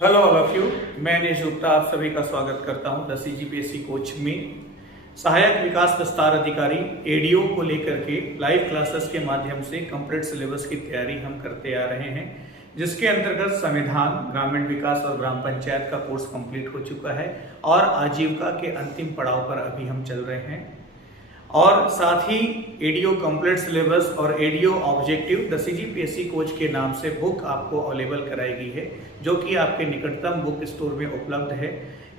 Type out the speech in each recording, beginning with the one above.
Hello all of you, मैं नीश गुप्ता आप सभी का स्वागत करता हूं द सीजीपीएससी कोच में। सहायक विकास विस्तार अधिकारी एडीओ को लेकर के लाइव क्लासेस के माध्यम से कंप्लीट सिलेबस की तैयारी हम करते आ रहे हैं, जिसके अंतर्गत संविधान, ग्रामीण विकास और ग्राम पंचायत का कोर्स कंप्लीट हो चुका है और आजीविका के अंतिम पड़ाव पर अभी हम चल रहे हैं। और साथ ही एडीओ कंप्लीट सिलेबस और ADO objective the CGPSC coach के नाम से बुक आपको अवेलेबल कराई गई है, जो कि आपके निकटतम बुक स्टोर में उपलब्ध है।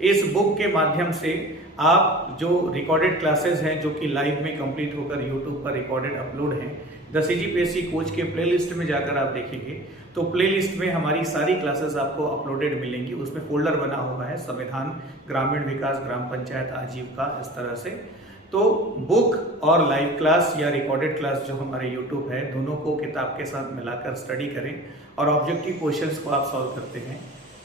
इस बुक के माध्यम से आप जो रिकॉर्डेड क्लासेस हैं, जो कि लाइव में कंप्लीट होकर यूट्यूब पर रिकॉर्डेड अपलोड हैं, द सीजीपीएससी कोच के प्लेलिस्ट में जाकर आप देखेंगे तो प्लेलिस्ट में हमारी सारी क्लासेस आपको अपलोडेड मिलेंगी। उसमें फोल्डर बना हुआ है संविधान, ग्रामीण विकास, ग्राम पंचायत, आजीविका, इस तरह से। तो बुक और लाइव क्लास या रिकॉर्डेड क्लास जो हमारे यूट्यूब है, दोनों को किताब के साथ मिलाकर स्टडी करें और ऑब्जेक्टिव क्वेश्चंस को आप सॉल्व करते हैं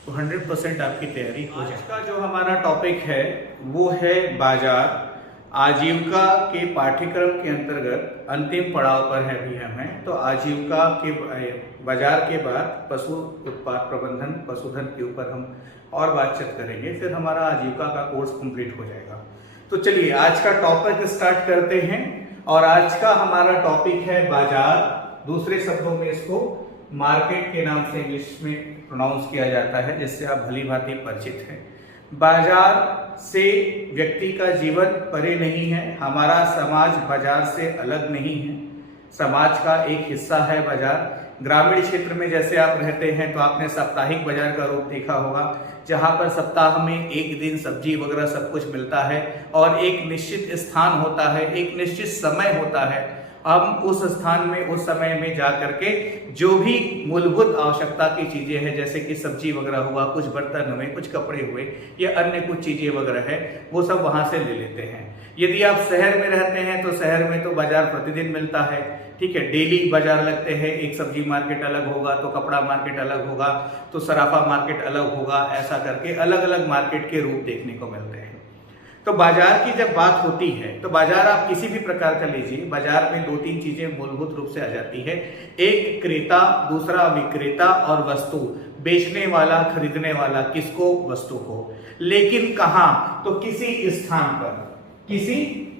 तो 100% आपकी तैयारी हो जाए। आज का जो हमारा टॉपिक है वो है बाजार। आजीविका के पाठ्यक्रम के अंतर्गत अंतिम पड़ाव पर है अभी हम हैं। तो आजीविका के बाजार के बाद पशु उत्पाद प्रबंधन, पशुधन के ऊपर हम और बातचीत करेंगे, फिर हमारा आजीविका का कोर्स कंप्लीट हो जाएगा। तो चलिए आज का टॉपिक स्टार्ट करते हैं। और आज का हमारा टॉपिक है बाजार। दूसरे शब्दों में इसको मार्केट के नाम से इंग्लिश में प्रोनाउंस किया जाता है, जिससे आप भली भांति परिचित हैं। बाजार से व्यक्ति का जीवन परे नहीं है, हमारा समाज बाजार से अलग नहीं है, समाज का एक हिस्सा है बाजार। ग्रामीण क्षेत्र में जैसे आप रहते हैं तो आपने साप्ताहिक बाजार का रूप देखा होगा, जहां पर सप्ताह में एक दिन सब्जी वगैरह सब कुछ मिलता है और एक निश्चित स्थान होता है, एक निश्चित समय होता है। हम उस स्थान में, उस समय में जा करके जो भी मूलभूत आवश्यकता की चीजें हैं, जैसे कि सब्जी वगैरह हुआ, कुछ बर्तन हुए, कुछ कपड़े हुए या अन्य कुछ चीजें वगैरह है, वो सब वहां से ले लेते हैं। यदि आप शहर में रहते हैं तो शहर में तो बाजार प्रतिदिन मिलता है, ठीक है, डेली बाजार लगते हैं। एक सब्जी मार्केट अलग होगा तो कपड़ा मार्केट अलग होगा, तो सराफा मार्केट अलग होगा, ऐसा करके अलग अलग मार्केट के रूप देखने को मिलते हैं। तो बाजार की जब बात होती है तो बाजार आप किसी भी प्रकार का लीजिए, बाजार में दो तीन चीजें मूलभूत रूप से आ जाती है। एक क्रेता, दूसरा विक्रेता और वस्तु। बेचने वाला, खरीदने वाला, किसको? वस्तु को। लेकिन कहाँ? तो किसी स्थान पर, किसी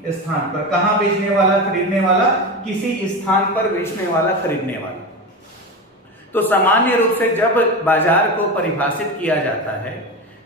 स्थान पर। कहाँ बेचने वाला, खरीदने वाला? किसी स्थान पर बेचने वाला, खरीदने वाला। तो सामान्य रूप से जब बाजार को परिभाषित किया जाता है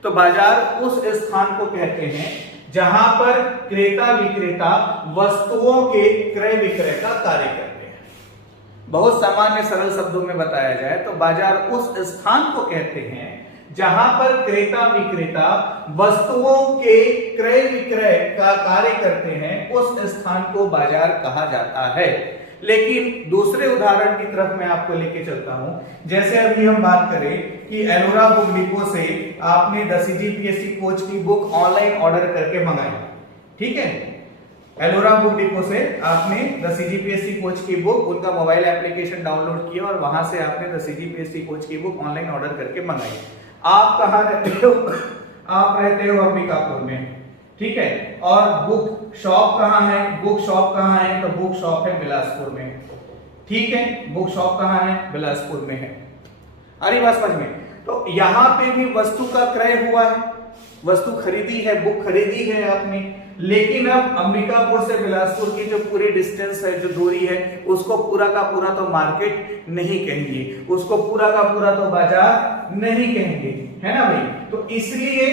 तो बाजार उस स्थान को कहते हैं जहां पर क्रेता विक्रेता वस्तुओं के क्रय विक्रय का कार्य करते हैं। बहुत सामान्य सरल शब्दों में बताया जाए तो बाजार उस स्थान को कहते हैं जहां पर क्रेता विक्रेता वस्तुओं के क्रय विक्रय का कार्य करते हैं, उस स्थान को बाजार कहा जाता है। लेकिन दूसरे उदाहरण की तरफ मैं आपको लेके चलता हूं। जैसे अभी हम बात करें कि एलोरा बुक डिपो से आपने द सीजीपीएससी कोच की बुक ऑनलाइन ऑर्डर करके मंगाई, ठीक है। एलोरा बुक डिपो से आपने द सीजीपीएससी कोच की बुक, उनका मोबाइल एप्लीकेशन डाउनलोड किया और वहां से आपने द सीजीपीएससी कोच की बुक ऑनलाइन ऑर्डर करके मंगाई। आप कहाँ रहते हो? आप रहते हो अंबिकापुर में, ठीक है। और बुक शॉप कहाँ है? बुक शॉप कहाँ है? तो बुक शॉप है बिलासपुर में, ठीक है। बुक शॉप कहाँ है? बिलासपुर में है। अरे बात समझ में। तो यहां पे भी वस्तु का क्रय हुआ है, वस्तु खरीदी है, बुक खरीदी है आपने। लेकिन अब अंबिकापुर से बिलासपुर की जो पूरी डिस्टेंस है, जो दूरी है, उसको पूरा का पूरा तो मार्केट नहीं कहेंगे, उसको पूरा का पूरा तो बाजार नहीं कहेंगे, है ना भाई। तो इसलिए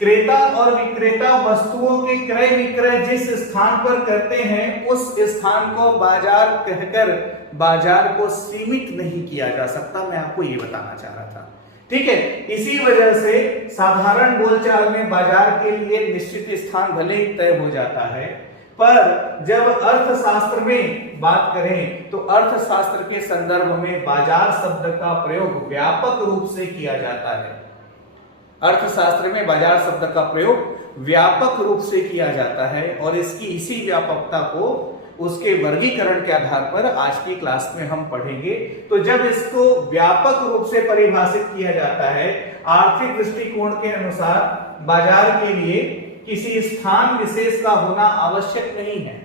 क्रेता और विक्रेता वस्तुओं के क्रय विक्रय जिस स्थान पर करते हैं, उस स्थान को बाजार कहकर बाजार को सीमित नहीं किया जा सकता। मैं आपको ये बताना चाह रहा था, ठीक है। इसी वजह से साधारण बोलचाल में बाजार के लिए निश्चित स्थान भले ही तय हो जाता है, पर जब अर्थशास्त्र में बात करें तो अर्थशास्त्र के संदर्भ में बाजार शब्द का प्रयोग व्यापक रूप से किया जाता है। अर्थशास्त्र में बाजार शब्द का प्रयोग व्यापक रूप से किया जाता है और इसकी इसी व्यापकता को उसके वर्गीकरण के आधार पर आज की क्लास में हम पढ़ेंगे। तो जब इसको व्यापक रूप से परिभाषित किया जाता है, आर्थिक दृष्टिकोण के अनुसार बाजार के लिए किसी स्थान विशेष का होना आवश्यक नहीं है।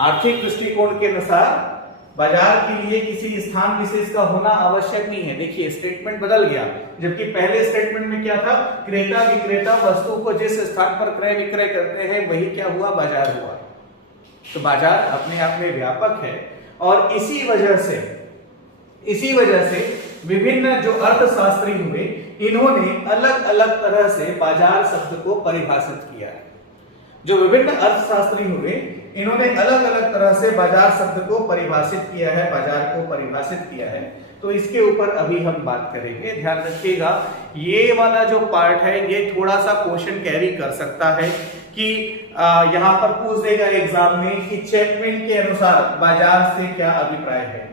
आर्थिक दृष्टिकोण के अनुसार बाजार के लिए किसी स्थान विशेष का होना आवश्यक नहीं है। देखिए स्टेटमेंट बदल गया, जबकि पहले स्टेटमेंट में क्या था, क्रेता विक्रेता वस्तु को जिस स्थान पर क्रय विक्रय करते हैं वही क्या हुआ, बाजार हुआ। तो बाजार अपने आप में व्यापक है और इसी वजह से विभिन्न जो अर्थशास्त्री हुए इन्होंने अलग अलग तरह से बाजार शब्द को परिभाषित किया है। जो विभिन्न अर्थशास्त्री हुए इन्होंने अलग अलग तरह से बाजार शब्द को परिभाषित किया है, बाजार को परिभाषित किया है। तो इसके ऊपर अभी हम बात करेंगे। ध्यान रखिएगा, ये वाला जो पार्ट है ये थोड़ा सा क्वेश्चन कैरी कर सकता है कि यहाँ पर पूछ देगा एग्जाम में कि चैपमैन के अनुसार बाजार से क्या अभिप्राय है,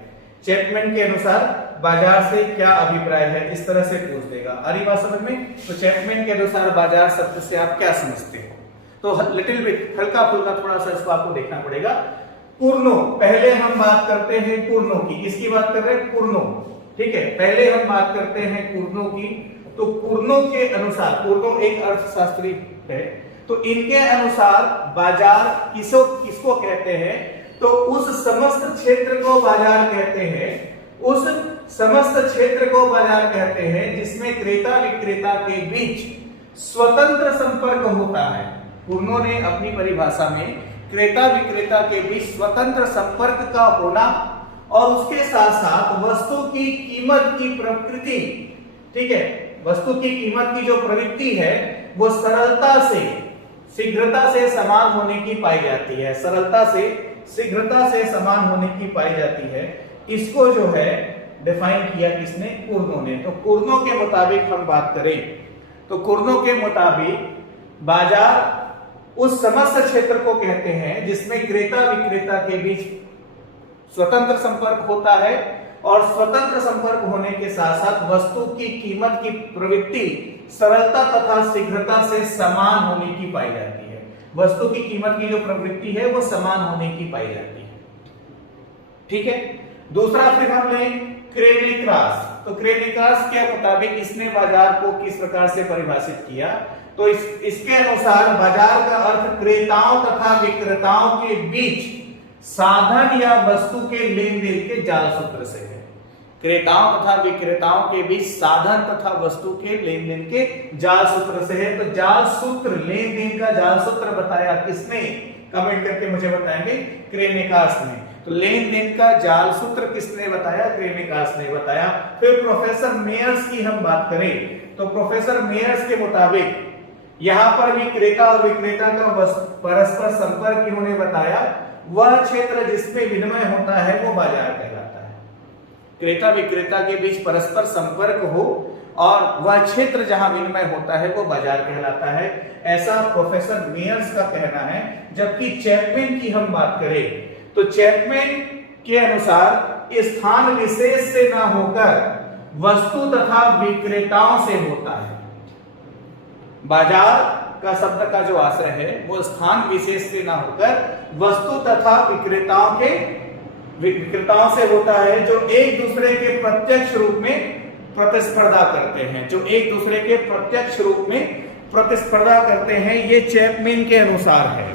चैपमैन के अनुसार बाजार से क्या अभिप्राय है, इस तरह से पूछ देगा। आ रही बात समझ में? तो चैपमैन के अनुसार बाजार शब्द से आप क्या समझते हो? तो लिटिल बिट हल्का फुल्का थोड़ा सा इसको आपको देखना पड़ेगा। पूर्णों, पहले हम बात करते हैं पूर्णों की। किसकी बात कर रहे हैं? पूर्णों। ठीक है, पहले हम बात करते हैं पूर्णों की। तो पूर्णों के अनुसार, पूर्णों एक अर्थशास्त्री है, तो इनके अनुसार बाजार किसको कहते हैं? तो उस समस्त क्षेत्र को बाजार कहते हैं, उस समस्त क्षेत्र को बाजार कहते हैं जिसमें क्रेता विक्रेता के बीच स्वतंत्र संपर्क होता है। पूर्णों ने अपनी परिभाषा में क्रेता विक्रेता के बीच स्वतंत्र संपर्क का होना और उसके साथ साथ वस्तु की कीमत की प्रकृति, ठीक है, वस्तु की कीमत की जो प्रवृत्ति है वो सरलता से शीघ्रता से समान होने की पाई जाती है, सरलता से शीघ्रता से समान होने की पाई जाती है। इसको जो है डिफाइन किया किसने? पूर्णों ने। तो पूर्णों के मुताबिक हम बात करें तो पूर्णों के मुताबिक बाजार उस समस्त क्षेत्र को कहते हैं जिसमें क्रेता विक्रेता के बीच स्वतंत्र संपर्क होता है और स्वतंत्र संपर्क होने के साथ साथ वस्तु की कीमत की प्रवृत्ति सरलता तथा शीघ्रता से समान होने की पाई जाती है। वस्तु की कीमत की जो प्रवृत्ति है वो समान होने की पाई जाती है। ठीक है, दूसरा फिर हम लें क्रेनिक्रास। तो क्रेनिक्रास के मुताबिक इसने बाजार को किस प्रकार से परिभाषित किया? तो इसके अनुसार बाजार का अर्थ क्रेताओं तथा विक्रेताओं के बीच साधन या वस्तु के लेन देन के जाल सूत्र से है। क्रेताओं तथा विक्रेताओं के बीच साधन तथा वस्तु के लेन देन के जाल सूत्र से है। तो जाल सूत्र, लेन देन का जाल सूत्र बताया किसने? कमेंट करके मुझे बताएंगे। क्रेनिकास ने। तो लेन देन का जाल सूत्र किसने बताया? क्रेनिकास ने बताया। फिर प्रोफेसर मेयर्स की हम बात करें तो प्रोफेसर मेयर्स के मुताबिक यहां पर भी क्रेता और विक्रेता का परस्पर संपर्क इन्होंने बताया, वह क्षेत्र जिसमें विनिमय होता है वो बाजार कहलाता है। क्रेता विक्रेता के बीच परस्पर संपर्क हो और वह क्षेत्र जहां विनिमय होता है वो बाजार कहलाता है, ऐसा प्रोफेसर मेयर्स का कहना है। जबकि चैपमैन की हम बात करें तो चैपमैन के अनुसार स्थान विशेष से ना होकर वस्तु तथा विक्रेताओं से होता है। बाजार का शब्द का जो आशय है वो स्थान विशेष से ना होकर वस्तु तथा विक्रेताओं से होता है, जो एक दूसरे के प्रत्यक्ष रूप में प्रतिस्पर्धा करते हैं, जो एक दूसरे के प्रत्यक्ष रूप में प्रतिस्पर्धा करते हैं। ये चैपमैन के अनुसार है।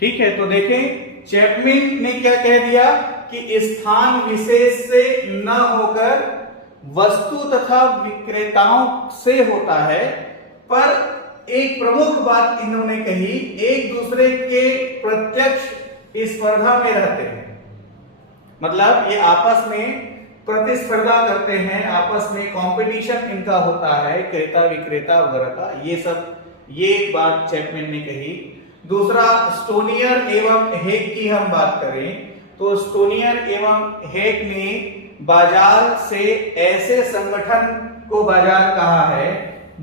ठीक है, तो देखें चैपमैन ने क्या कह दिया कि स्थान विशेष से न होकर वस्तु तथा विक्रेताओं से होता है, पर एक प्रमुख बात इन्होंने कही, एक दूसरे के प्रत्यक्ष स्पर्धा में रहते हैं। मतलब ये आपस में प्रतिस्पर्धा करते हैं, आपस में कंपटीशन इनका होता है, क्रेता विक्रेता वगैरह का। ये बात चैपमैन ने कही। दूसरा स्टोनियर एवं हेग की हम बात करें तो स्टोनियर एवं हेग ने बाजार से ऐसे संगठन को बाजार कहा है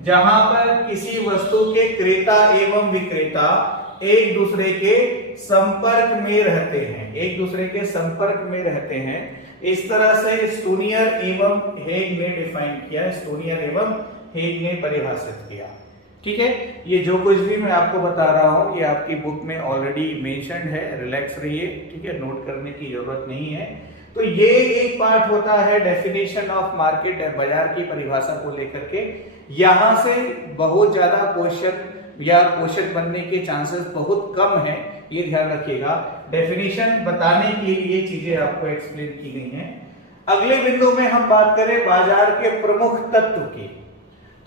जहां पर किसी वस्तु के क्रेता एवं विक्रेता एक दूसरे के संपर्क में रहते हैं, एक दूसरे के संपर्क में रहते हैं। इस तरह से स्टोनियर एवं हेग ने डिफाइन किया, स्टोनियर एवं हेग ने परिभाषित किया। ठीक है, ये जो कुछ भी मैं आपको बता रहा हूं ये आपकी बुक में ऑलरेडी मेंशन्ड है, रिलैक्स रहिए। ठीक है, नोट करने की जरूरत नहीं है। तो ये एक पार्ट होता है डेफिनेशन ऑफ मार्केट, बाजार की परिभाषा को लेकर के। यहां से बहुत ज्यादा क्वेश्चन या पोषक बनने के चांसेस बहुत कम है, ये ध्यान रखिएगा। डेफिनेशन बताने के लिए चीजें आपको एक्सप्लेन की गई हैं। अगले बिंदु में हम बात करें बाजार के प्रमुख तत्व की,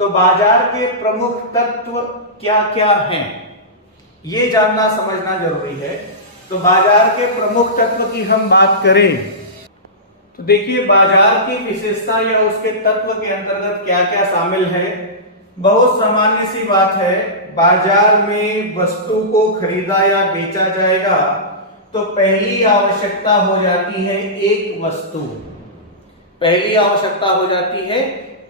तो बाजार के प्रमुख तत्व क्या क्या हैं, ये जानना समझना जरूरी है। तो बाजार के प्रमुख तत्व की हम बात करें तो देखिए, बाजार की विशेषता या उसके तत्व के अंतर्गत क्या क्या शामिल है। बहुत सामान्य सी बात है, बाजार में वस्तु को खरीदा या बेचा जाएगा तो पहली आवश्यकता हो जाती है एक वस्तु। पहली आवश्यकता हो जाती है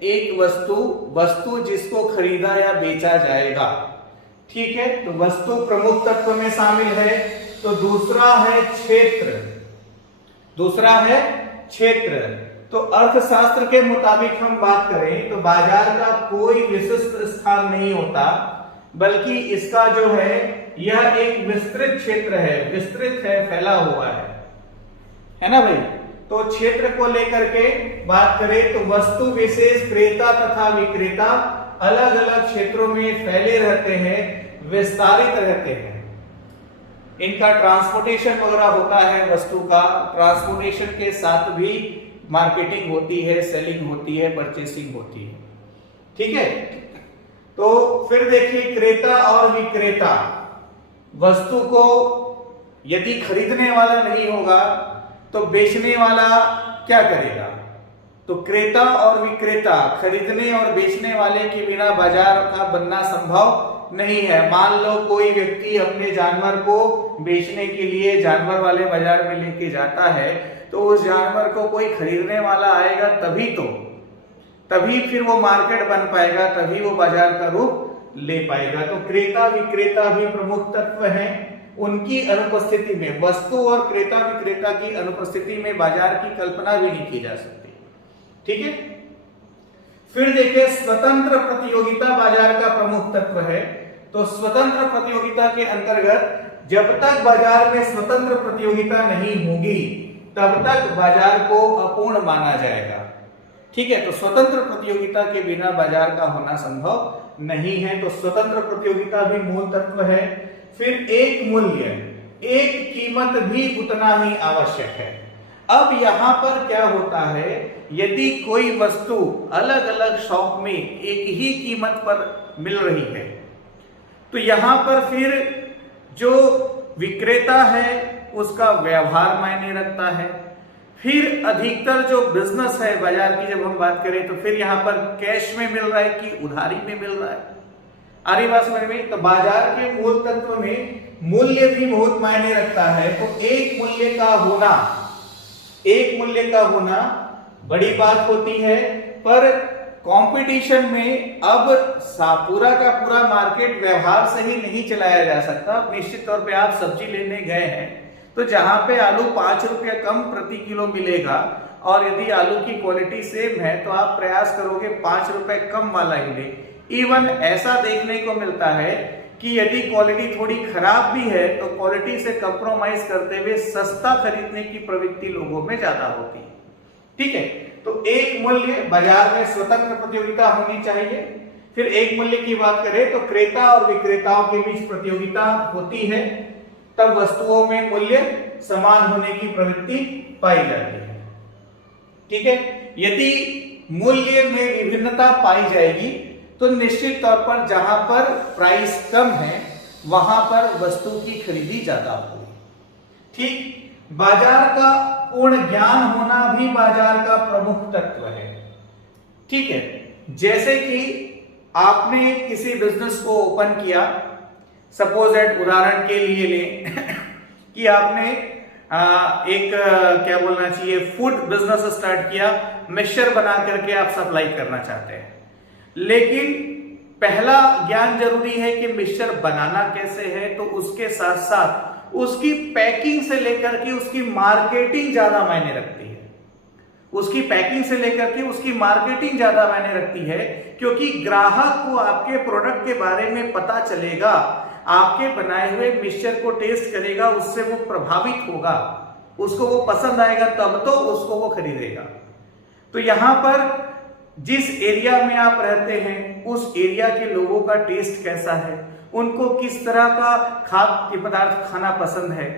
एक वस्तु जिसको खरीदा या बेचा जाएगा। ठीक है, तो वस्तु प्रमुख तत्व में शामिल है। तो दूसरा है क्षेत्र। तो अर्थशास्त्र के मुताबिक हम बात करें तो बाजार का कोई विशिष्ट स्थान नहीं होता, बल्कि इसका जो है यह एक विस्तृत क्षेत्र है, विस्तृत है, फैला हुआ है ना भाई। तो क्षेत्र को लेकर के बात करें तो वस्तु विशेष क्रेता तथा विक्रेता अलग अलग क्षेत्रों में फैले रहते हैं, विस्तारित रहते हैं। इनका ट्रांसपोर्टेशन वगैरह होता है, वस्तु का ट्रांसपोर्टेशन के साथ भी मार्केटिंग होती है, सेलिंग होती है, परचेसिंग होती है। ठीक है, तो फिर देखिए क्रेता और विक्रेता। वस्तु को यदि खरीदने वाला नहीं होगा तो बेचने वाला क्या करेगा। तो क्रेता और विक्रेता, खरीदने और बेचने वाले के बिना बाजार का बनना संभव नहीं है। मान लो कोई व्यक्ति अपने जानवर को बेचने के लिए जानवर वाले बाजार में लेके जाता है, तो उस जानवर को कोई खरीदने वाला आएगा तभी फिर वो मार्केट बन पाएगा, तभी वो बाजार का रूप ले पाएगा। तो क्रेता विक्रेता भी प्रमुख तत्व हैं। उनकी अनुपस्थिति में, वस्तु और क्रेता विक्रेता की अनुपस्थिति में बाजार की कल्पना भी नहीं की जा सकती। ठीक है, फिर देखिए स्वतंत्र प्रतियोगिता बाजार का प्रमुख तत्व है। तो स्वतंत्र प्रतियोगिता के अंतर्गत जब तक बाजार में स्वतंत्र प्रतियोगिता नहीं होगी तब तक बाजार को अपूर्ण माना जाएगा। ठीक है, तो स्वतंत्र प्रतियोगिता के बिना बाजार का होना संभव नहीं है। तो स्वतंत्र प्रतियोगिता भी मूल तत्व है। फिर एक मूल्य, एक कीमत भी उतना ही आवश्यक है। अब यहां पर क्या होता है, यदि कोई वस्तु अलग अलग शॉप में एक ही कीमत पर मिल रही है तो यहां पर फिर जो विक्रेता है उसका व्यवहार मायने रखता है। फिर अधिकतर जो बिजनेस है बाजार की जब हम बात करें तो फिर यहां पर कैश में मिल रहा है कि उधारी में मिल रहा है। आ रही बात समझ में। तो बाजार के मूल तत्व में मूल्य भी बहुत मायने रखता है। तो एक मूल्य का होना बड़ी बात होती है, पर कंपटीशन में अब पूरा का पूरा मार्केट व्यवहार से ही नहीं चलाया जा सकता। निश्चित तौर पे आप सब्जी लेने गए हैं तो जहां पे आलू 5 रुपये कम प्रति किलो मिलेगा और यदि आलू की क्वालिटी सेम है तो आप प्रयास करोगे 5 रुपए कम वाला ही ले। इवन ऐसा देखने को मिलता है कि यदि क्वालिटी थोड़ी खराब भी है तो क्वालिटी से कंप्रोमाइज करते हुए सस्ता खरीदने की प्रवृत्ति लोगों में ज्यादा होती है। ठीक है, तो एक मूल्य, बाजार में स्वतंत्र प्रतियोगिता होनी चाहिए। फिर एक मूल्य की बात करें तो क्रेता और विक्रेताओं के बीच प्रतियोगिता होती है, तब वस्तुओं में मूल्य समान होने की प्रवृत्ति पाई जाती है। ठीक है, यदि मूल्य में विभिन्नता पाई जाएगी तो निश्चित तौर पर जहां पर प्राइस कम है वहां पर वस्तु की खरीदी ज्यादा होगी। ठीक, बाजार का पूर्ण ज्ञान होना भी बाजार का प्रमुख तत्व है। ठीक है, जैसे कि आपने किसी बिजनेस को ओपन किया, सपोज दैट उदाहरण के लिए लें कि आपने एक क्या बोलना चाहिए फूड बिजनेस स्टार्ट किया, मिक्सचर बना करके आप सप्लाई करना चाहते हैं। लेकिन पहला ज्ञान जरूरी है कि मिक्सचर बनाना कैसे है, तो उसके साथ साथ उसकी पैकिंग से लेकर के उसकी मार्केटिंग ज्यादा मायने रखती है। उसकी पैकिंग से लेकर के उसकी मार्केटिंग ज्यादा मायने रखती है, क्योंकि ग्राहक को आपके प्रोडक्ट के बारे में पता चलेगा, आपके बनाए हुए मिक्सचर को टेस्ट करेगा, उससे वो प्रभावित होगा, उसको वो पसंद आएगा, तब तो उसको वो खरीदेगा। तो यहां पर जिस एरिया में आप रहते हैं उस एरिया के लोगों का टेस्ट कैसा है, उनको किस तरह का खाद्य पदार्थ खाना पसंद है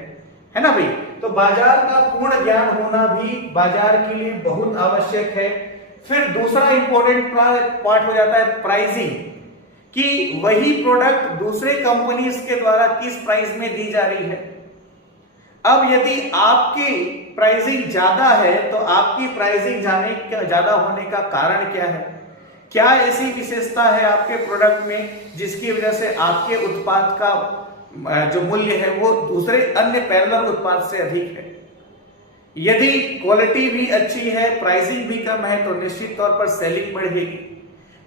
ना भाई। तो बाजार का पूर्ण ज्ञान होना भी बाजार के लिए बहुत आवश्यक है। फिर दूसरा इंपॉर्टेंट पार्ट हो जाता है प्राइसिंग, कि वही प्रोडक्ट दूसरे कंपनीज के द्वारा किस प्राइस में दी जा रही है। अब यदि आपकी प्राइसिंग ज्यादा है तो आपकी प्राइसिंग ज्यादा होने का कारण क्या है, क्या ऐसी विशेषता है आपके प्रोडक्ट में जिसकी वजह से आपके उत्पाद का जो मूल्य है वो दूसरे अन्य पैरेलल उत्पाद से अधिक है। यदि क्वालिटी भी अच्छी है, प्राइसिंग भी कम है, तो निश्चित तौर पर सेलिंग बढ़ेगी।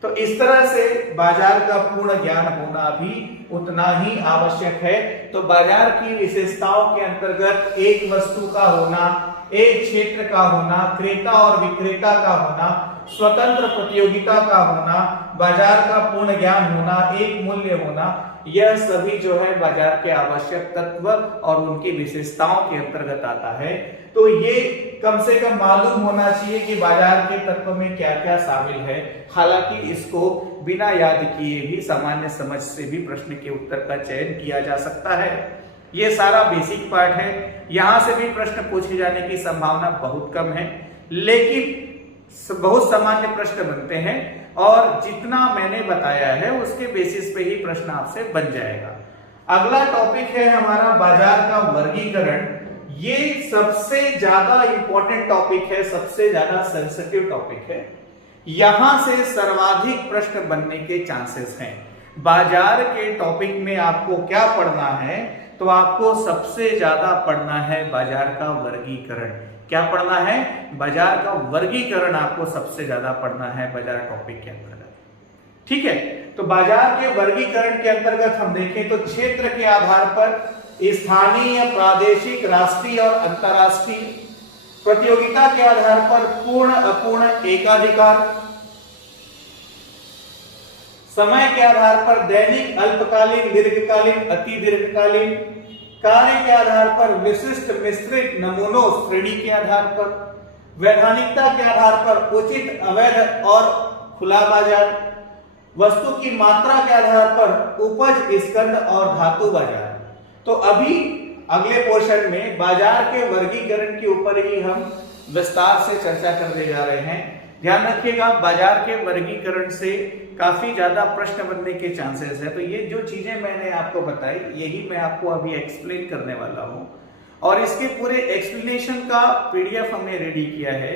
तो इस तरह से बाजार का पूर्ण ज्ञान होना भी उतना ही आवश्यक है। तो बाजार की विशेषताओं के अंतर्गत एक वस्तु का होना, एक क्षेत्र का होना, क्रेता और विक्रेता का होना, स्वतंत्र प्रतियोगिता का होना, बाजार का पूर्ण ज्ञान होना, एक मूल्य होना, यह सभी जो है बाजार के आवश्यक तत्व और उनकी विशेषताओं के अंतर्गत आता है। तो ये कम से कम मालूम होना चाहिए कि बाजार के तत्व में क्या क्या शामिल है। हालांकि इसको बिना याद किए भी सामान्य समझ से भी प्रश्न के उत्तर का चयन किया जा सकता है। ये सारा बेसिक पार्ट है, यहां से भी प्रश्न पूछे जाने की संभावना बहुत कम है, लेकिन बहुत सामान्य प्रश्न बनते हैं और जितना मैंने बताया है उसके बेसिस पे ही प्रश्न आपसे बन जाएगा। अगला टॉपिक है हमारा बाजार का वर्गीकरण। ये सबसे ज्यादा इंपॉर्टेंट टॉपिक है, सबसे ज्यादा सेंसिटिव टॉपिक है। यहां से सर्वाधिक प्रश्न बनने के चांसेस हैं। बाजार के टॉपिक में आपको क्या पढ़ना है, तो आपको सबसे ज्यादा पढ़ना है बाजार का वर्गीकरण। क्या पढ़ना है? बाजार का वर्गीकरण आपको सबसे ज्यादा पढ़ना है बाजार टॉपिक के अंतर्गत। ठीक है, तो बाजार के वर्गीकरण के अंतर्गत हम देखें तो क्षेत्र के आधार पर स्थानीय, प्रादेशिक, राष्ट्रीय और अंतरराष्ट्रीय, प्रतियोगिता के आधार पर पूर्ण, अपूर्ण, एकाधिकार, समय के आधार पर दैनिक, अल्पकालीन, दीर्घकालीन, अति दीर्घकालीन, कार्य के आधार पर विशिष्ट, मिश्रित, नमूनों, श्रेणी के आधार पर, वैधानिकता के आधार पर उचित, अवैध और खुला बाजार, वस्तु की मात्रा के आधार पर उपज, स्कंद और धातु बाजार। तो अभी अगले पोर्शन में बाजार के वर्गीकरण के ऊपर ही हम विस्तार से चर्चा करने जा रहे हैं। ध्यान रखिएगा, बाजार के वर्गीकरण से काफी ज्यादा प्रश्न बनने के चांसेस है। तो ये जो चीजें मैंने आपको बताई यही मैं आपको अभी एक्सप्लेन करने वाला हूं और इसके पूरे एक्सप्लेनेशन का पीडीएफ हमने रेडी किया है।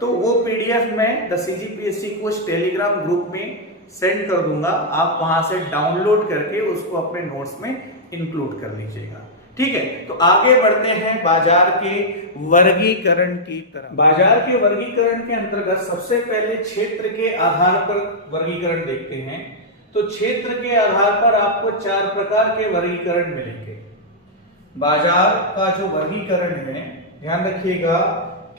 तो वो पीडीएफ मैं the CGPSC coach Telegram group में सेंड कर दूंगा, आप वहां से डाउनलोड करके उसको अपने नोट्स में इंक्लूड कर लीजिएगा। ठीक है, तो आगे बढ़ते हैं बाजार के वर्गीकरण की तरफ। बाजार के वर्गीकरण के अंतर्गत सबसे पहले क्षेत्र के आधार पर वर्गीकरण देखते हैं। तो क्षेत्र के आधार पर आपको 4 प्रकार के वर्गीकरण मिलेंगे। बाजार का जो वर्गीकरण है, ध्यान रखिएगा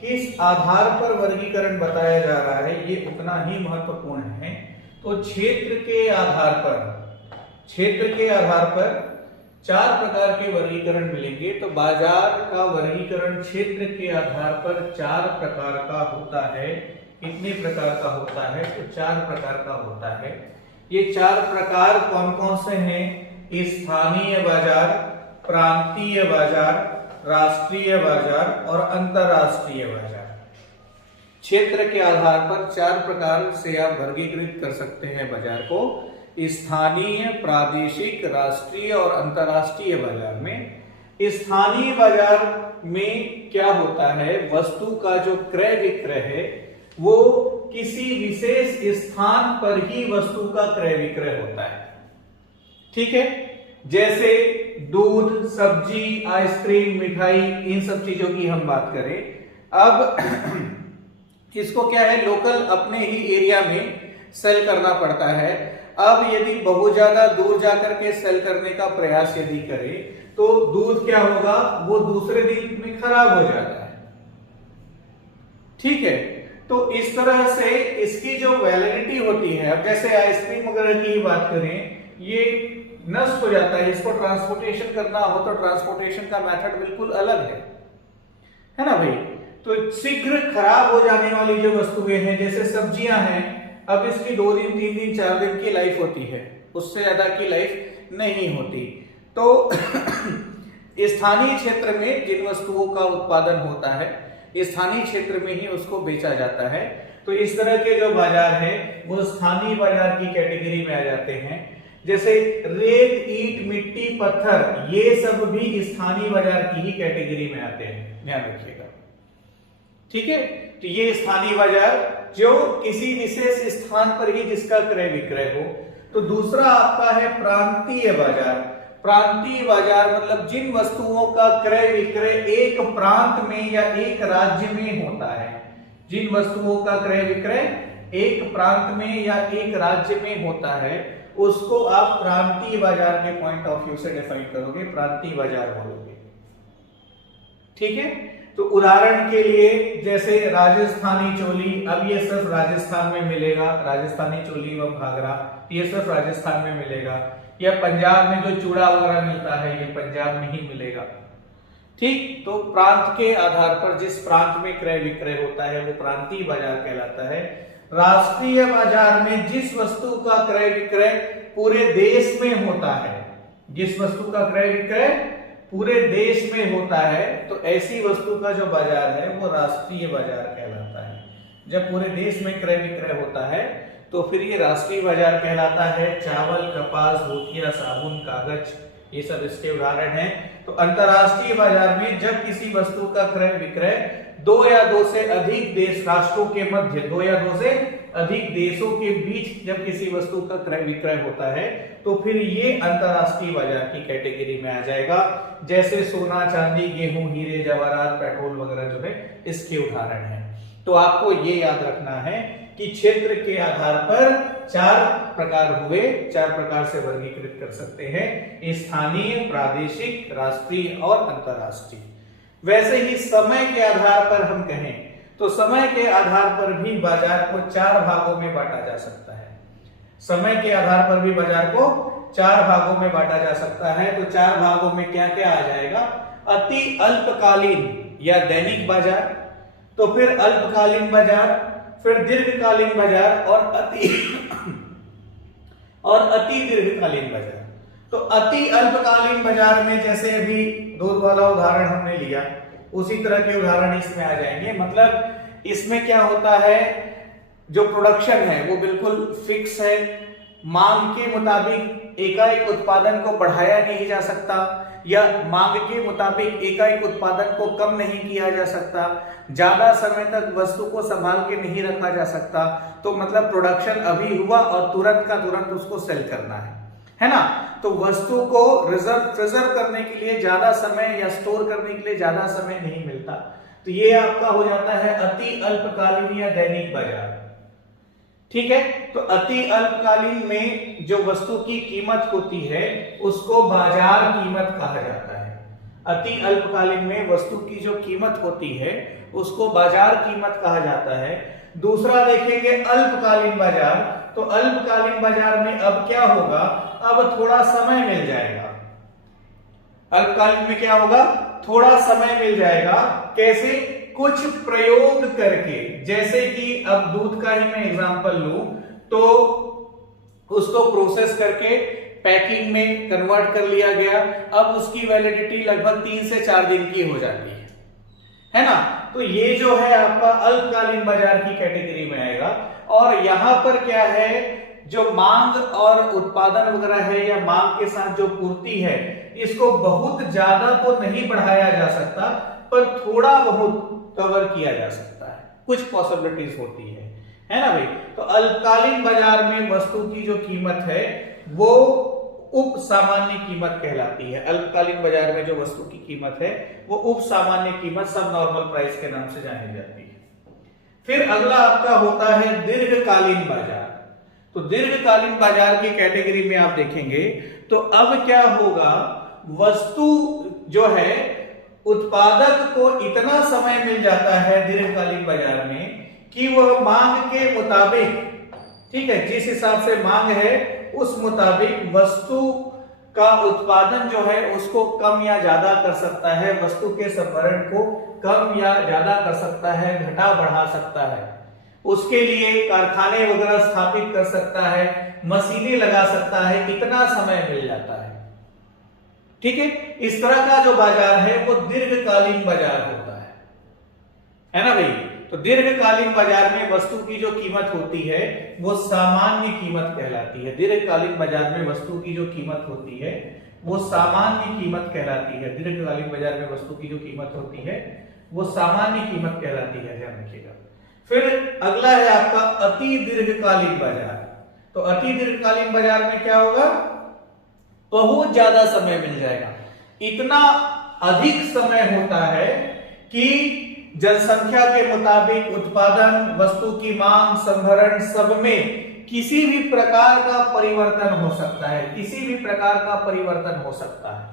किस आधार पर वर्गीकरण बताया जा रहा है ये उतना ही महत्वपूर्ण है। तो क्षेत्र के आधार पर 4 प्रकार के वर्गीकरण मिलेंगे। तो बाजार का वर्गीकरण क्षेत्र के आधार पर 4 प्रकार का होता है। कितने प्रकार का होता है? तो 4 प्रकार का होता है। ये 4 प्रकार कौन कौन से हैं? स्थानीय बाजार, प्रांतीय बाजार, राष्ट्रीय बाजार और अंतरराष्ट्रीय बाजार। क्षेत्र के आधार पर 4 प्रकार से आप वर्गीकृत कर सकते हैं बाजार को। स्थानीय, प्रादेशिक, राष्ट्रीय और अंतरराष्ट्रीय बाजार में। स्थानीय बाजार में क्या होता है? वस्तु का जो क्रय विक्रय है वो किसी विशेष स्थान पर ही वस्तु का क्रय विक्रय होता है। ठीक है, जैसे दूध, सब्जी, आइसक्रीम, मिठाई, इन सब चीजों की हम बात करें। अब इसको क्या है, लोकल अपने ही एरिया में सेल करना पड़ता है। अब यदि बहुत ज्यादा दूर जाकर के सेल करने का प्रयास यदि करें तो दूध क्या होगा, वो दूसरे दिन में खराब हो जाता है। ठीक है, तो इस तरह से इसकी जो वैलिडिटी होती है, अब जैसे आइसक्रीम वगैरह की बात करें, ये नष्ट हो जाता है। इसको ट्रांसपोर्टेशन करना हो तो ट्रांसपोर्टेशन का मेथड बिल्कुल अलग है ना भाई। तो शीघ्र खराब हो जाने वाली जो वस्तुएं हैं, जैसे सब्जियां हैं, अब इसकी 2 दिन, 3 दिन, 4 दिन की लाइफ होती है, उससे ज्यादा की लाइफ नहीं होती। तो स्थानीय क्षेत्र में जिन वस्तुओं का उत्पादन होता है स्थानीय क्षेत्र में ही उसको बेचा जाता है। तो इस तरह के जो बाजार है वो स्थानीय बाजार की कैटेगरी में आ जाते हैं। जैसे रेत, ईंट, मिट्टी, पत्थर, ये सब भी स्थानीय बाजार की ही कैटेगरी में आते हैं, ध्यान रखिएगा। ठीक है, तो ये स्थानीय बाजार जो किसी विशेष स्थान पर ही जिसका क्रय विक्रय हो। तो दूसरा आपका है प्रांतीय बाजार। प्रांतीय बाजार मतलब जिन वस्तुओं का क्रय विक्रय एक प्रांत में या एक राज्य में होता है। जिन वस्तुओं का क्रय विक्रय एक प्रांत में या एक राज्य में होता है उसको आप प्रांतीय बाजार के पॉइंट ऑफ व्यू से डिफाइन करोगे, प्रांतीय बाजार बोलोगे। ठीक है, तो उदाहरण के लिए जैसे राजस्थानी चोली, अब ये सिर्फ राजस्थान में मिलेगा, राजस्थानी चोली व घाघरा ये सिर्फ राजस्थान में मिलेगा। या पंजाब में जो चूड़ा वगैरह मिलता है ये पंजाब में ही मिलेगा। ठीक, तो प्रांत के आधार पर जिस प्रांत में क्रय विक्रय होता है वो प्रांतीय बाजार कहलाता है। राष्ट्रीय बाजार में जिस वस्तु का क्रय विक्रय पूरे देश में होता है, जिस वस्तु का क्रय विक्रय पूरे देश में होता है तो ऐसी वस्तु का जो बाजार है वो राष्ट्रीय बाजार कहलाता है। जब पूरे देश में क्रय विक्रय होता है तो फिर ये राष्ट्रीय बाजार कहलाता है। चावल, कपास, धोतिया, साबुन, कागज ये सब इसके उदाहरण हैं। तो अंतरराष्ट्रीय बाजार में जब किसी वस्तु का क्रय विक्रय दो या दो से अधिक देश राष्ट्रों के मध्य, दो या दो से अधिक देशों के बीच जब किसी वस्तु का क्रय विक्रय होता है तो फिर ये अंतरराष्ट्रीय बाजार की कैटेगरी में आ जाएगा। जैसे सोना, चांदी, गेहूं, हीरे, जवाहरात, पेट्रोल वगैरह जो है इसके उदाहरण हैं। तो आपको ये याद रखना है कि क्षेत्र के आधार पर चार प्रकार हुए, चार प्रकार से वर्गीकृत कर सकते हैं, स्थानीय, प्रादेशिक, राष्ट्रीय और अंतरराष्ट्रीय। वैसे ही समय के आधार पर हम कहें तो समय के आधार पर भी बाजार को चार भागों में बांटा जा सकता है। समय के आधार पर भी बाजार को चार भागों में बांटा जा सकता है। तो चार भागों में क्या क्या आ जाएगा? अति अल्पकालीन या दैनिक बाजार, तो फिर अल्पकालीन बाजार, फिर दीर्घकालीन बाजार और अति दीर्घकालीन बाजार। तो अति अल्पकालीन बाजार में जैसे अभी दूध वाला उदाहरण हमने लिया उसी तरह के उदाहरण इसमें आ जाएंगे। मतलब इसमें क्या होता है, जो प्रोडक्शन है वो बिल्कुल फिक्स है, मांग के मुताबिक एकाएक उत्पादन को बढ़ाया नहीं जा सकता या मांग के मुताबिक एकाएक उत्पादन को कम नहीं किया जा सकता, ज्यादा समय तक वस्तु को संभाल के नहीं रखा जा सकता। तो मतलब प्रोडक्शन अभी हुआ और तुरंत का तुरंत उसको सेल करना है ना। तो वस्तु को प्रिजर्व करने के लिए ज्यादा समय या स्टोर करने के लिए ज्यादा समय नहीं मिलता। तो ये आपका हो जाता है अति अल्पकालीन या दैनिक बाजार। ठीक है, तो अति अल्पकालीन में जो वस्तु की कीमत होती है उसको बाजार कीमत कहा जाता है। अति अल्पकालीन में वस्तु की जो कीमत होती है उसको बाजार कीमत कहा जाता है। दूसरा देखेंगे अल्पकालीन बाजार। तो अल्पकालीन बाजार में अब क्या होगा, अब थोड़ा समय मिल जाएगा। अल्पकालीन में क्या होगा, थोड़ा समय मिल जाएगा। कैसे? कुछ प्रयोग करके। जैसे कि अब दूध का ही मैं एग्जांपल लूं तो उसको प्रोसेस करके पैकिंग में कन्वर्ट कर लिया गया, अब उसकी वैलिडिटी लगभग 3 से 4 दिन की हो जाती है ना। तो ये जो है आपका अल्पकालीन बाजार की कैटेगरी में आएगा। और यहां पर क्या है, जो मांग और उत्पादन वगैरह है या मांग के साथ जो पूर्ति है इसको बहुत ज्यादा तो नहीं बढ़ाया जा सकता पर थोड़ा बहुत कवर किया जा सकता है, कुछ पॉसिबिलिटीज होती है ना भाई। तो अल्पकालीन बाजार में वस्तु की जो कीमत है वो उप सामान्य कीमत कहलाती है। अल्पकालीन बाजार में जो वस्तु की कीमत है वो उप सामान्य कीमत, सब नॉर्मल प्राइस के नाम से जानी जाती है। फिर अगला आपका होता है दीर्घकालीन बाजार। तो दीर्घकालीन बाजार की कैटेगरी में आप देखेंगे तो अब क्या होगा, वस्तु जो है उत्पादक को इतना समय मिल जाता है दीर्घकालीन बाजार में कि वह मांग के मुताबिक, ठीक है, जिस हिसाब से मांग है उस मुताबिक वस्तु का उत्पादन जो है उसको कम या ज्यादा कर सकता है, वस्तु के संभरण को कम या ज्यादा कर सकता है, घटा बढ़ा सकता है। उसके लिए कारखाने वगैरह स्थापित कर सकता है, मशीनें लगा सकता है, इतना समय मिल जाता है। ठीक है, इस तरह का जो बाजार है वो दीर्घकालीन बाजार होता है ना भाई। तो दीर्घकालीन बाजार में वस्तु की जो कीमत होती है वो सामान्य कीमत कहलाती है। दीर्घकालीन बाजार में वस्तु की जो कीमत होती है वो सामान्य कीमत कहलाती है। दीर्घकालीन बाजार में वस्तु की जो कीमत होती है वो सामान्य कीमत कहलाती है, ध्यान रखिएगा। फिर अगला है आपका अति दीर्घकालीन बाजार। तो अति दीर्घकालीन बाजार में क्या होगा, बहुत ज्यादा समय मिल जाएगा। इतना अधिक समय होता है कि जनसंख्या के मुताबिक उत्पादन, वस्तु की मांग, संभरण, सब में किसी भी प्रकार का परिवर्तन हो सकता है, किसी भी प्रकार का परिवर्तन हो सकता है।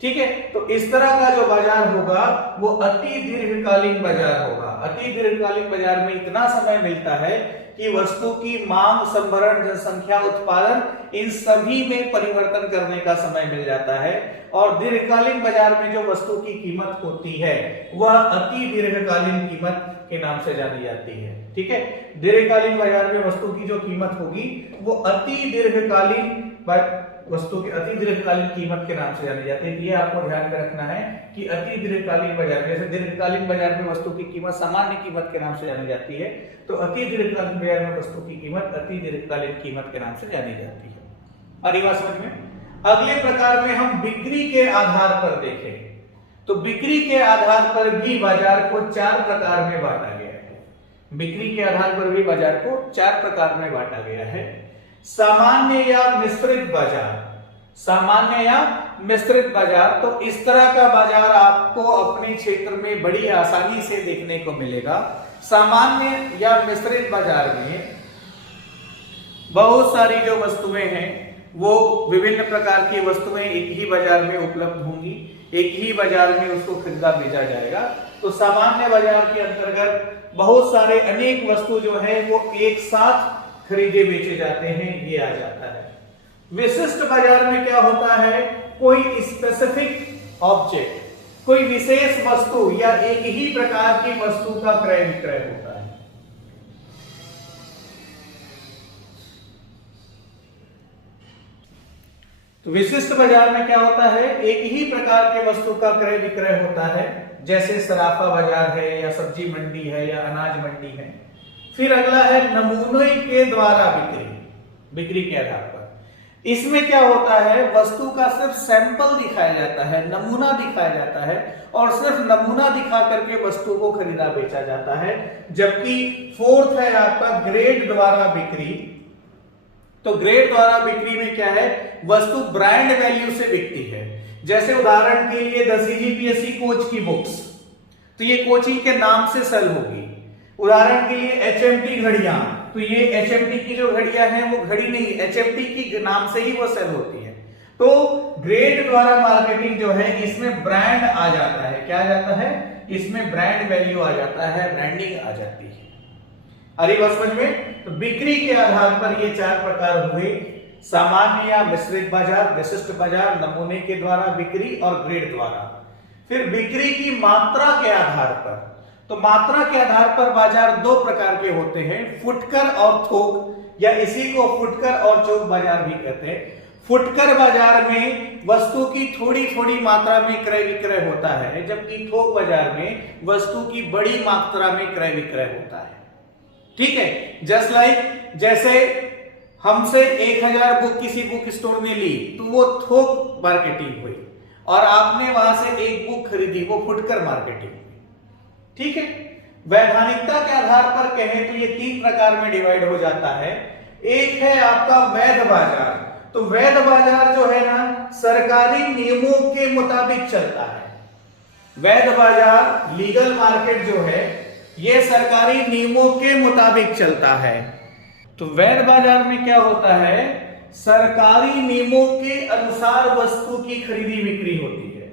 ठीक है, तो इस तरह का जो बाजार होगा वो अति दीर्घकालीन बाजार होगा। अति दीर्घकालीन बाजार में इतना समय मिलता है कि वस्तु की मांग, संभरण, जनसंख्या, उत्पादन, इन सभी में परिवर्तन करने का समय मिल जाता है। और दीर्घकालीन बाजार में जो वस्तु की कीमत होती है वह अति दीर्घकालीन कीमत के नाम से जानी जाती है। ठीक है, दीर्घकालीन बाजार में वस्तु की जो कीमत होगी वो अति दीर्घकालीन वस्तु की अति दीर्घकालीन कीमत के नाम से जानी जाती है। ये आपको ध्यान में रखना है कि अति दीर्घकालीन बाजार, जैसे दीर्घकालीन बाजार में वस्तु की कीमत सामान्य कीमत के नाम से जानी जाती है, तो अति दीर्घकालीन बाजार में वस्तु की कीमत अति दीर्घकालीन कीमत के नाम से जानी जाती है। और ये बात समझ में। अगले प्रकार में हम बिक्री के आधार पर देखें, तो बिक्री के आधार पर भी बाजार को 4 प्रकार में बांटा गया है। बिक्री के आधार पर भी बाजार को 4 प्रकार में बांटा गया है। सामान्य या मिश्रित बाजार, सामान्य या मिश्रित बाजार। तो इस तरह का बाजार आपको अपने क्षेत्र में बड़ी आसानी से देखने को मिलेगा। सामान्य या मिश्रित बाजार में बहुत सारी जो वस्तुएं हैं वो विभिन्न प्रकार की वस्तुएं एक ही बाजार में उपलब्ध होंगी, एक ही बाजार में उसको खरीदा बेचा जाएगा। तो सामान्य बाजार के अंतर्गत बहुत सारे अनेक वस्तु जो है वो एक साथ खरीदे बेचे जाते हैं, ये आ जाता है। विशिष्ट बाजार में क्या होता है, कोई स्पेसिफिक ऑब्जेक्ट, कोई विशेष वस्तु या एक ही प्रकार की वस्तु का क्रय विक्रय होता है। तो विशिष्ट बाजार में क्या होता है, एक ही प्रकार के वस्तु का क्रय विक्रय होता है, जैसे सराफा बाजार है या सब्जी मंडी है या अनाज मंडी है। फिर अगला है नमूने के द्वारा बिक्री, बिक्री के आधार पर। इसमें क्या होता है, वस्तु का सिर्फ सैंपल दिखाया जाता है, नमूना दिखाया जाता है और सिर्फ नमूना दिखा करके वस्तु को खरीदा बेचा जाता है। जबकि फोर्थ है आपका ग्रेड द्वारा बिक्री। तो ग्रेड द्वारा बिक्री में क्या है, वस्तु ब्रांड वैल्यू से बिकती है। जैसे उदाहरण के लिए 10 CGPSC कोच की बुक्स, तो ये कोचिंग के नाम से सेल होगी। उदाहरण के लिए HMT घड़ियां, तो ये HMT की जो घड़ियां हैं वो घड़ी नहीं, HMT की नाम से ही वो सेल होती है। तो ग्रेड द्वारा मार्केटिंग जो है इसमें ब्रांड आ जाता है। क्या आ जाता है, इसमें ब्रांड वैल्यू आ जाता है, ब्रांडिंग आ जाती है। अरे बात समझ में। तो बिक्री के आधार पर ये 4 प्रकार हुए, सामान्य या मिश्रित बाजार, विशिष्ट बाजार, नमूने के द्वारा बिक्री और ग्रेड द्वारा। फिर बिक्री की मात्रा के आधार पर, तो मात्रा के आधार पर बाजार 2 प्रकार के होते हैं, फुटकर और थोक, या इसी को फुटकर और चौक बाजार भी कहते हैं। फुटकर बाजार में वस्तु की थोड़ी थोड़ी मात्रा में क्रय विक्रय होता है, जबकि थोक बाजार में वस्तु की बड़ी मात्रा में क्रय विक्रय होता है। ठीक है, जस्ट लाइक जैसे हमसे 1000 बुक किसी बुक स्टोर में ली तो वो थोक मार्केटिंग हुई, और आपने वहां से एक बुक खरीदी, वो फुटकर मार्केटिंग हुई। ठीक है, वैधानिकता के आधार पर कहें तो ये 3 प्रकार में डिवाइड हो जाता है। एक है आपका वैध बाजार। तो वैध बाजार जो है ना, सरकारी नियमों के मुताबिक चलता है। वैध बाजार, लीगल मार्केट जो है, ये सरकारी नियमों के मुताबिक चलता है। तो वैध बाजार में क्या होता है, सरकारी नियमों के अनुसार वस्तु की खरीदी बिक्री होती है।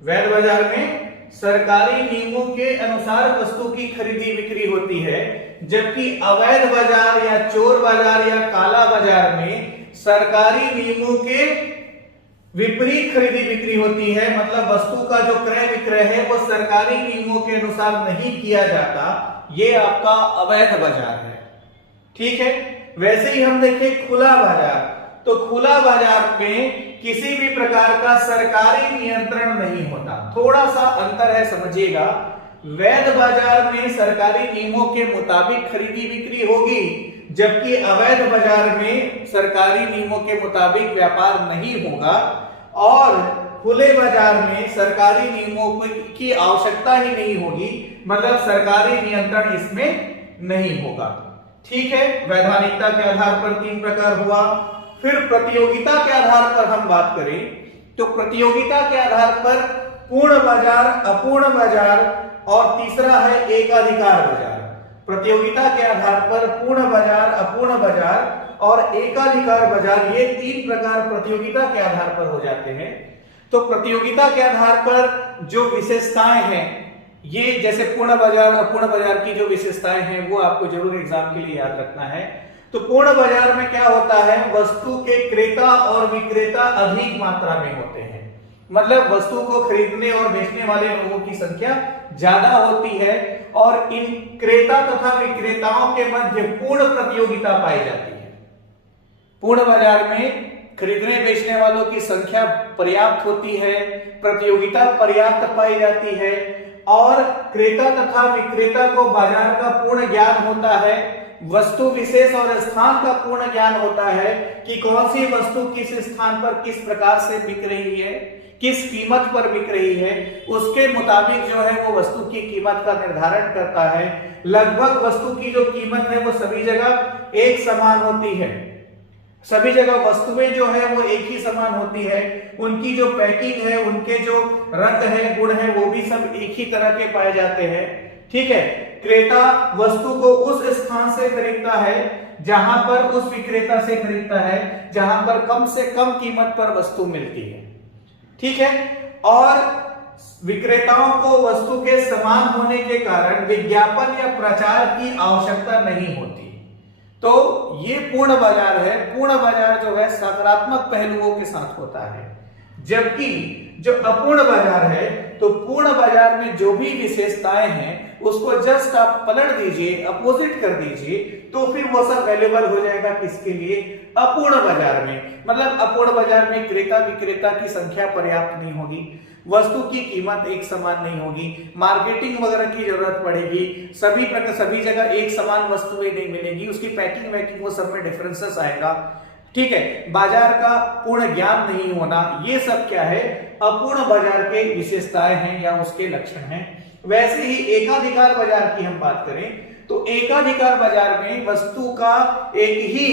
वैध बाजार में सरकारी नियमों के अनुसार वस्तु की खरीदी बिक्री होती है, जबकि अवैध बाजार या चोर बाजार या काला बाजार में सरकारी नियमों के विपरीत खरीदी बिक्री होती है, मतलब वस्तु का जो क्रय विक्रय है वो सरकारी नियमों के अनुसार नहीं किया जाता, ये आपका अवैध बाजार है। ठीक है। वैसे ही हम देखें खुला बाजार, तो खुला बाजार में किसी भी प्रकार का सरकारी नियंत्रण नहीं होता। थोड़ा सा अंतर है, समझिएगा। वैध बाजार में सरकारी नियमों के मुताबिक खरीदी बिक्री होगी, जबकि अवैध बाजार में सरकारी नियमों के मुताबिक व्यापार नहीं होगा, और खुले बाजार में सरकारी नियमों की आवश्यकता ही नहीं होगी, मतलब सरकारी नियंत्रण इसमें नहीं होगा। ठीक है। वैधानिकता के आधार पर 3 प्रकार हुआ। फिर प्रतियोगिता के आधार पर हम बात करें तो प्रतियोगिता के आधार पर पूर्ण बाजार, अपूर्ण बाजार और तीसरा है एकाधिकार बाजार। प्रतियोगिता के आधार पर पूर्ण बाजार, अपूर्ण बाजार और एकाधिकार बाजार, ये 3 प्रकार प्रतियोगिता के आधार पर हो जाते हैं। तो प्रतियोगिता के आधार पर जो विशेषताएं हैं, ये जैसे पूर्ण बाजार, अपूर्ण बाजार की जो विशेषताएं हैं वो आपको जरूर एग्जाम के लिए याद रखना है। तो पूर्ण बाजार में क्या होता है, वस्तु के क्रेता और विक्रेता अधिक मात्रा में होते हैं, मतलब वस्तु को खरीदने और बेचने वाले लोगों की संख्या ज्यादा होती है, और इन क्रेता तथा विक्रेताओं के मध्य पूर्ण प्रतियोगिता पाई जाती है। पूर्ण बाजार में खरीदने बेचने वालों की संख्या पर्याप्त होती है, प्रतियोगिता पर्याप्त पाई जाती है, और क्रेता तथा विक्रेता को बाजार का पूर्ण ज्ञान होता है, वस्तु विशेष और स्थान का पूर्ण ज्ञान होता है कि कौन सी वस्तु किस स्थान पर किस प्रकार से बिक रही है, किस कीमत पर बिक रही है, उसके मुताबिक जो है वो वस्तु की कीमत का निर्धारण करता है। लगभग वस्तु की जो कीमत है वो सभी जगह एक समान होती है, सभी जगह वस्तुएं जो है वो एक ही समान होती है, उनकी जो पैकिंग है, उनके जो रंग है, गुण है, वो भी सब एक ही तरह के पाए जाते हैं। ठीक है। क्रेता वस्तु को उस स्थान से खरीदता है जहां पर, उस विक्रेता से खरीदता है जहां पर कम से कम कीमत पर वस्तु मिलती है। ठीक है। और विक्रेताओं को वस्तु के समान होने के कारण विज्ञापन या प्रचार की आवश्यकता नहीं होती। तो ये पूर्ण बाजार है। पूर्ण बाजार जो है सकारात्मक पहलुओं के साथ होता है, जबकि जो अपूर्ण बाजार है, तो पूर्ण बाजार में जो भी विशेषताएं हैं उसको जस्ट आप पलट दीजिए, अपोजिट कर दीजिए, तो फिर वो सब अवेलेबल हो जाएगा किसके लिए, अपूर्ण बाजार में। मतलब अपूर्ण बाजार में क्रेता विक्रेता की संख्या पर्याप्त नहीं होगी, वस्तु की कीमत एक समान नहीं होगी, मार्केटिंग वगैरह की जरूरत पड़ेगी, सभी जगह एक समान वस्तुएं नहीं मिलेगी, उसकी पैकिंग वैकिंग वो सब में डिफरेंसेस आएगा। ठीक है। बाजार का पूर्ण ज्ञान नहीं होना, ये सब क्या है, अपूर्ण बाजार के विशेषताएं हैं या उसके लक्षण हैं। वैसे ही एकाधिकार बाजार की हम बात करें तो एकाधिकार बाजार में वस्तु का एक ही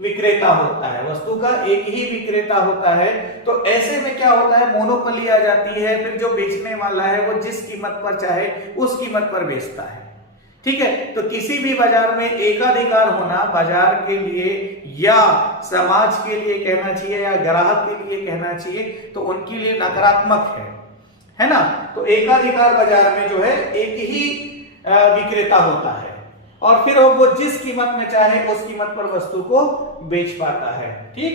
विक्रेता होता है, वस्तु का एक ही विक्रेता होता है। तो ऐसे में क्या होता है, मोनोपोली आ जाती है, फिर जो बेचने वाला है वो जिस कीमत पर चाहे उस कीमत पर बेचता है। ठीक है। तो किसी भी बाजार में एकाधिकार होना बाजार के लिए या समाज के लिए कहना चाहिए या ग्राहक के लिए कहना चाहिए तो उनके लिए नकारात्मक है ना। तो एकाधिकार बाजार में जो है एक ही विक्रेता होता है, और फिर वो जिस कीमत में चाहे उस कीमत पर वस्तु को बेच पाता है। ठीक।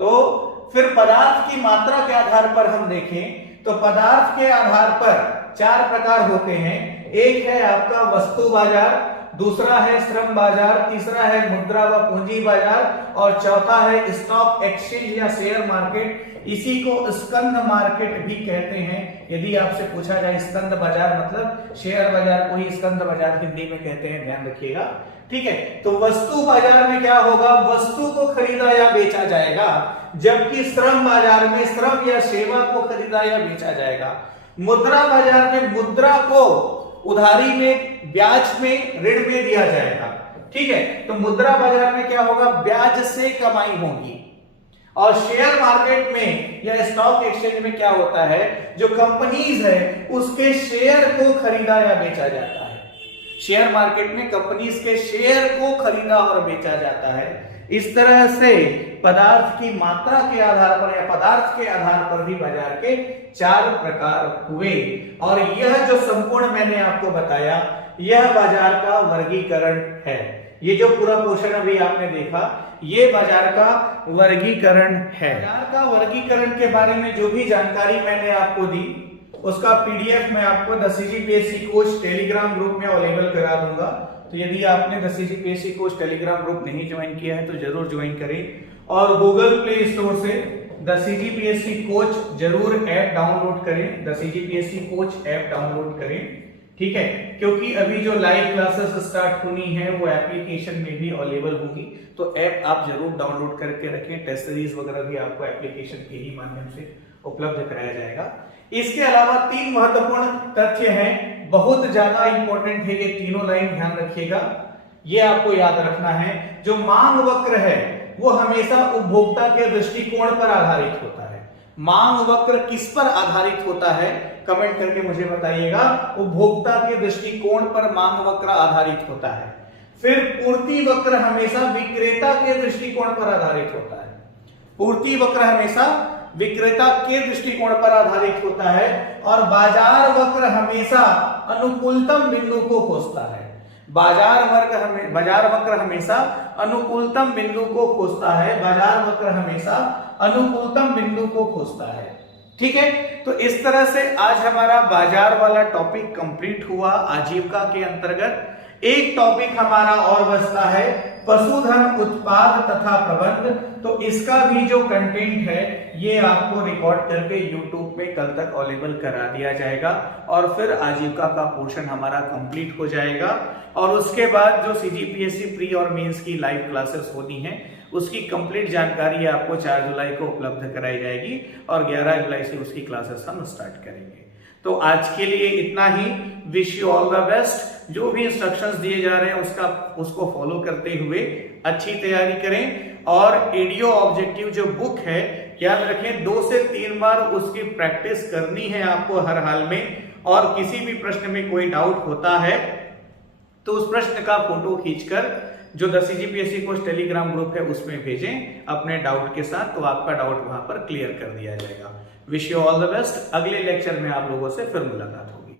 तो फिर पदार्थ की मात्रा के आधार पर हम देखें तो पदार्थ के आधार पर 4 प्रकार होते हैं। एक है आपका वस्तु बाजार, दूसरा है श्रम बाजार, तीसरा है मुद्रा व पूंजी बाजार, और चौथा है स्टॉक एक्सचेंज या शेयर मार्केट। इसी को स्कंद मार्केट भी कहते हैं। यदि आपसे पूछा जाए स्कंद बाजार मतलब शेयर बाजार को ही स्कंद बाजार हिंदी में कहते हैं, ध्यान रखिएगा। ठीक है। तो वस्तु बाजार में क्या होगा, वस्तु को खरीदा या बेचा जाएगा, जबकि श्रम बाजार में श्रम या सेवा को खरीदा या बेचा जाएगा। मुद्रा बाजार में मुद्रा को उधारी में, ब्याज में, ऋण में दिया जाएगा। ठीक है। तो मुद्रा बाजार में क्या होगा, ब्याज से कमाई होगी। और शेयर मार्केट में या स्टॉक एक्सचेंज में क्या होता है, जो कंपनीज है उसके शेयर को खरीदा या बेचा जाता है। शेयर मार्केट में कंपनीज के शेयर को खरीदा और बेचा जाता है। इस तरह से पदार्थ की मात्रा के आधार पर या पदार्थ के आधार पर भी बाजार के 4 प्रकार हुए। और यह जो संपूर्ण मैंने आपको बताया यह बाजार का वर्गीकरण है। ये जो पूरा पोर्शन अभी आपने देखा, ये बाजार का वर्गीकरण है। बाजार का वर्गीकरण के बारे में जो भी जानकारी मैंने आपको दी, उसका पीडीएफ मैं आपको the CGPSC coach Telegram group में अवेलेबल करा दूंगा। तो यदि आपने the CGPSC coach Telegram group नहीं ज्वाइन किया है तो जरूर ज्वाइन करें, और गूगल प्ले स्टोर से द सीजीपीएससी कोच जरूर ऐप डाउनलोड करें, the CGPSC coach app download करें, ठीक है, क्योंकि अभी जो लाइव क्लासेस स्टार्ट होनी है वो एप्लीकेशन में भी अवेलेबल होगी, तो ऐप आप जरूर डाउनलोड करके रखें। टेस्ट सीरीज वगैरह भी आपको एप्लीकेशन के ही माध्यम से उपलब्ध कराया जाएगा। इसके अलावा 3 महत्वपूर्ण तथ्य हैं, बहुत ज्यादा इंपॉर्टेंट है, ये तीनों लाइन ध्यान रखिएगा, ये आपको याद रखना है। जो मांग वक्र है वो हमेशा उपभोक्ता के दृष्टिकोण पर आधारित होता है। मांग वक्र किस पर आधारित होता है, कमेंट करके मुझे बताइएगा। उपभोक्ता के दृष्टिकोण पर मांग वक्र आधारित होता है। फिर पूर्ति वक्र हमेशा विक्रेता के दृष्टिकोण पर आधारित होता है। पूर्ति वक्र हमेशा विक्रेता के दृष्टिकोण पर आधारित होता है, और बाजार वक्र हमेशा अनुकूलतम बिंदु को खोजता है। बाजार वक्र हमेशा अनुकूलतम बिंदु को खोजता है। बाजार वक्र हमेशा अनुकूलतम बिंदु को खोजता है, ठीक है। तो इस तरह से आज हमारा बाजार वाला टॉपिक कंप्लीट हुआ। आजीविका के अंतर्गत एक टॉपिक हमारा और बचता है, पशुधन उत्पाद तथा प्रबंध। तो इसका भी जो कंटेंट है ये आपको रिकॉर्ड करके YouTube में कल तक अवेलेबल करा दिया जाएगा, और फिर आजीविका का पोर्शन हमारा कंप्लीट हो जाएगा। और उसके बाद जो सीजीपीएससी प्री और मेंस की लाइव क्लासेस होनी है उसकी कंप्लीट जानकारी आपको 4 जुलाई को उपलब्ध कराई जाएगी, और 11 जुलाई से उसकी क्लासेस हम स्टार्ट करेंगे। तो आज के लिए इतना ही। Wish you all the best. जो भी इंस्ट्रक्शंस दिए जा रहे हैं उसको फॉलो करते हुए अच्छी तैयारी करें, और एडीओ ऑब्जेक्टिव जो बुक है याद रखें, 2 से 3 बार उसकी प्रैक्टिस करनी है आपको हर हाल में। और किसी भी प्रश्न में कोई डाउट होता है तो उस प्रश्न का फोटो खींचकर जो the CGPSC coach Telegram group है उसमें भेजें अपने डाउट के साथ, तो आपका डाउट वहां पर क्लियर कर दिया जाएगा। Wish you all the best. अगले लेक्चर में आप लोगों से फिर मुलाकात होगी।